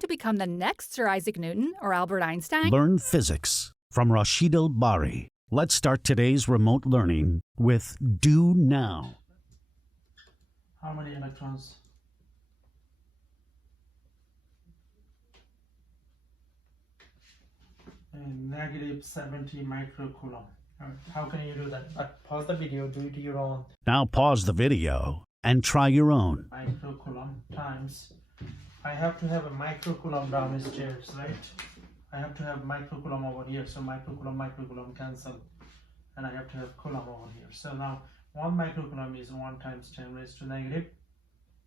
to become the next Sir Isaac Newton or Albert Einstein? Learn physics from Rashid Al-Bari. Let's start today's remote learning with Do Now. How many electrons? Negative 70 microcoulomb. How can you do that? Pause the video, do it your own. Now pause the video and try your own. Microcoulomb times. I have to have a microcoulomb downstairs, right? I have to have microcoulomb over here. So microcoulomb cancel. And I have to have coulomb over here. So now 1 microcoulomb is 1 times 10 raised to negative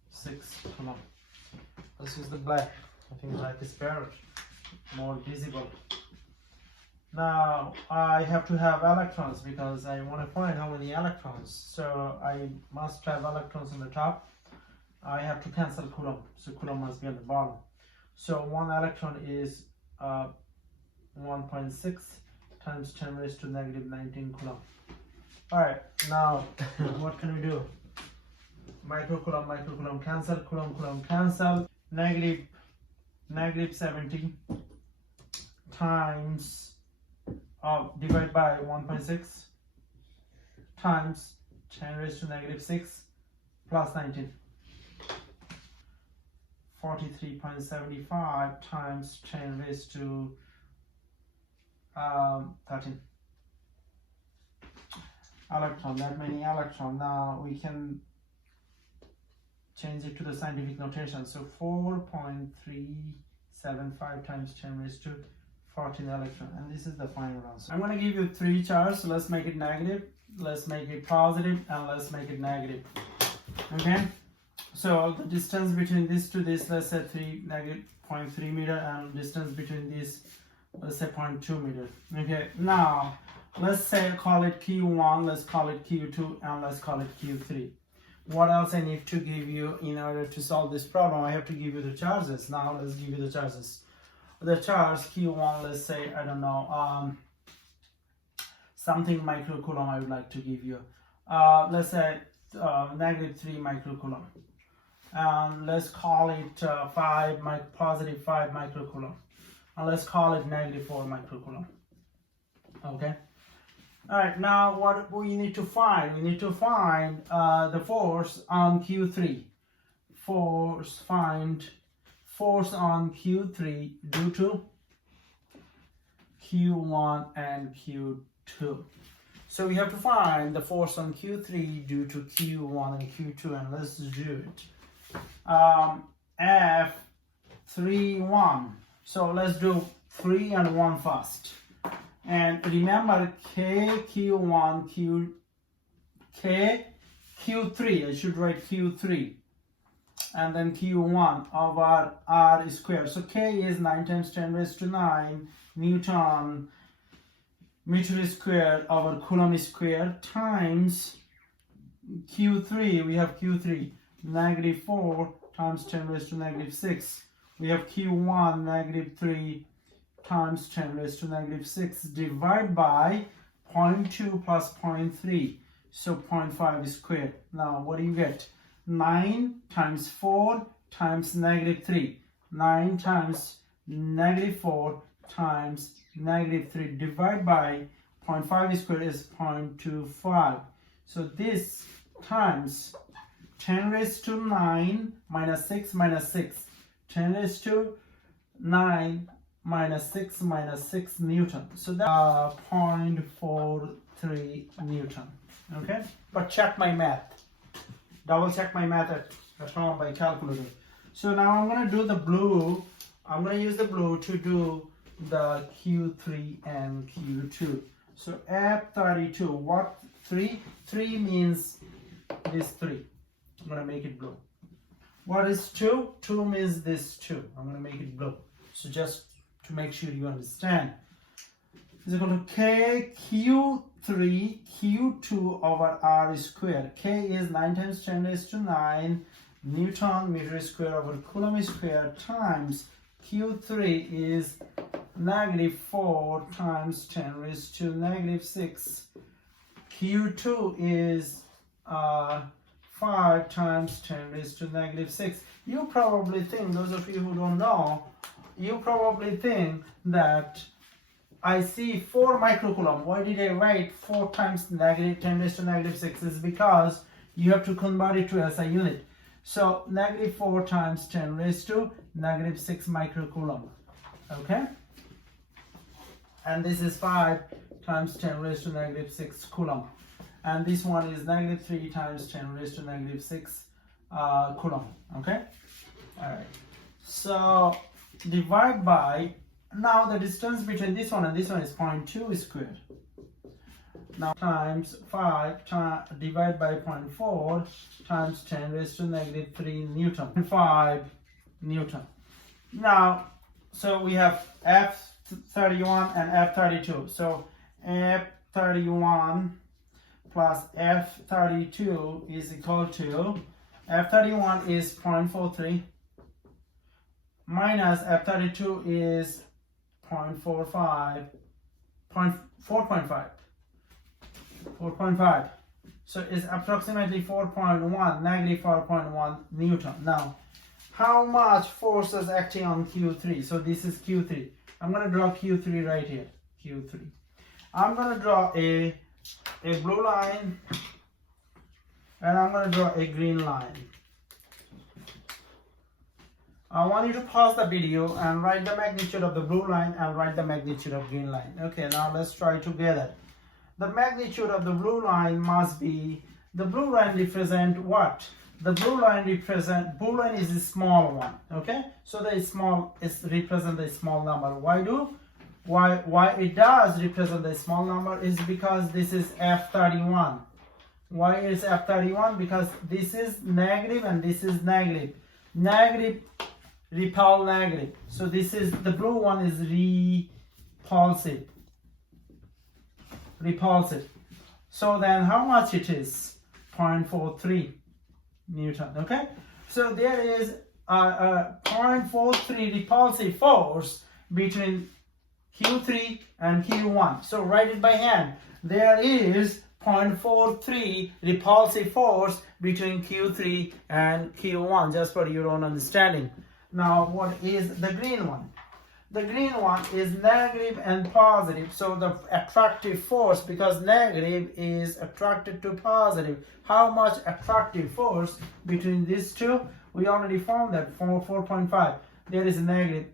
6 coulomb. Let's use the black. I think black is better, more visible. Now I have to have electrons because I want to find how many electrons. So I must have electrons on the top. I have to cancel coulomb. So coulomb must be on the bottom. So 1 electron is 1.6 times 10 raised to negative 19 coulomb. Alright, now what can we do? Microcoulomb cancel, coulomb cancel. Negative 70 times divide by 1.6 times 10 raised to negative 6 plus 19. 43.75 times 10 raised to 13. Electron, that many electron. Now we can change it to the scientific notation. So 4.375 times 10 raised to 14 electron, and this is the final answer. I'm going to give you 3 charges. So let's make it negative, let's make it positive, and let's make it negative. Okay, so the distance between this to this, let's say negative 0.3 meter, and distance between this, let's say 0.2 meter. Okay, now let's say call it Q1, let's call it Q2, and let's call it Q3. What else I need to give you in order to solve this problem? I have to give you the charges. Now let's give you the charges. The charge Q1, let's say, I don't know, something microcoulomb I would like to give you. Let's say negative 3 microcoulomb. And let's call it positive 5 microcoulomb. And let's call it negative 4 microcoulomb. Okay. All right, now what we need to find? We need to find the force on Q3. Find force on Q3 due to Q1 and Q2. So we have to find the force on Q3 due to Q1 and Q2, and let's do it. F3, 1. So let's do 3 and 1 first. And remember Q1, Q3, I should write Q3. And then Q1 over R squared. So K is 9 times 10 raised to 9 Newton meter squared over Coulomb squared times Q3. We have Q3 negative 4 times 10 raised to negative 6. We have Q1 negative 3 times 10 raised to negative 6 divided by 0.2 plus 0.3. So 0.5 squared. Now what do you get? 9 times 4 times negative 3. 9 times negative 4 times negative 3 divided by 0.5 squared is 0.25. So this times 10 raised to 9 minus 6 minus 6. 10 raised to 9 minus 6 Newton. So that's 0.43 Newton. Okay? But check my math. Double check my math at home by calculator. So now I'm going to do the blue. I'm going to use the blue to do the Q3 and Q2. So F32, what 3? 3 means this 3. I'm going to make it blue. What is 2? 2 means this 2. I'm going to make it blue. So just to make sure you understand. Is equal to K Q3 Q2 over R squared. K is 9 times 10 raised to 9 Newton meter squared over Coulomb squared times Q3 is negative 4 times 10 raised to negative 6. Q2 is 5 times 10 raised to negative 6. You probably think, those of you who don't know, you probably think that I see 4 microcoulomb. Why did I write 4 times negative 10 raised to negative 6? Is because you have to convert it to SI unit. So negative 4 times 10 raised to negative 6 microcoulomb. Okay? And this is 5 times 10 raised to negative 6 coulomb. And this one is negative 3 times 10 raised to negative 6 coulomb. Okay? Alright. So divide by, now the distance between this one and this one is 0.2 squared. Now times 5 divide by 0.4 times 10 raised to negative 3 Newton. 5 Newton. Now, so we have F31 and F32. So F31 plus F32 is equal to, F31 is 0.43 minus F32 is 0.45, 4.5. So it's approximately 4.1, negative 4.1 Newton. Now, how much force is acting on Q3? So this is Q3. I'm going to draw Q3 right here. Q3. I'm going to draw a blue line and I'm going to draw a green line. I want you to pause the video and write the magnitude of the blue line and write the magnitude of green line. Okay, now let's try together. The magnitude of the blue line must be, the blue line represent what? The blue line is a small one, okay? So the small is represent a small number. Why it does represent a small number is because this is F31. Why is F31? Because this is negative and this is negative. Negative repel negative. So this is, the blue one is repulsive. So then how much it is? 0.43 Newton. Okay, so there is a 0.43 repulsive force between Q3 and Q1. So write it by hand. There is 0.43 repulsive force between Q3 and Q1, just for your own understanding. Now what is the green one? The green one is negative and positive. So the attractive force, because negative is attracted to positive. How much attractive force between these two? We already found that 4.5. There is a negative.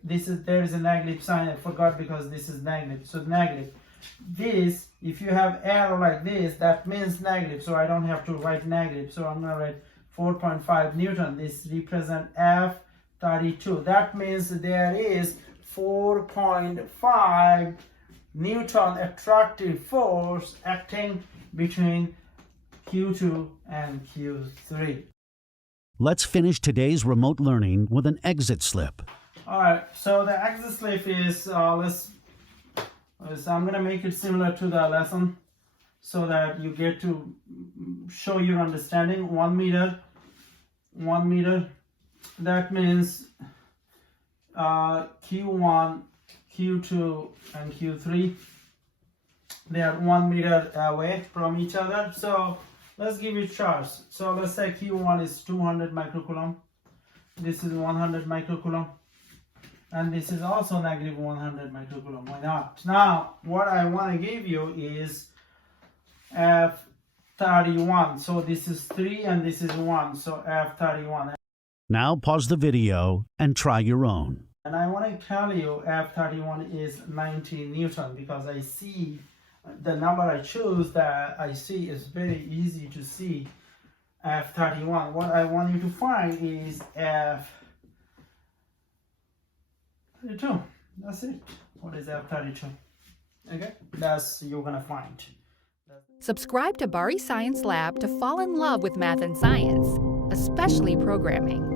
There is a negative sign. I forgot because this is negative. So negative. This, if you have arrow like this, that means negative. So I don't have to write negative. So I'm gonna write 4.5 Newton. This represents F32. That means there is 4.5 Newton attractive force acting between Q2 and Q3. Let's finish today's remote learning with an exit slip. Alright, so the exit slip is, I'm going to make it similar to the lesson so that you get to show your understanding. 1 meter, that means Q1, Q2 and Q3, they are 1 meter away from each other. So let's give it charge. So let's say Q1 is 200 microcoulomb, this is 100 microcoulomb, and this is also negative 100 microcoulomb. Why not? Now what I want to give you is F31. So this is 3 and this is 1, so F31. Now pause the video and try your own. And I want to tell you F31 is 90 Newton because I see the number I choose that I see is very easy to see. F31. What I want you to find is F32. That's it. What is F32? Okay, that's you're gonna find. Subscribe to Bari Science Lab to fall in love with math and science, especially programming.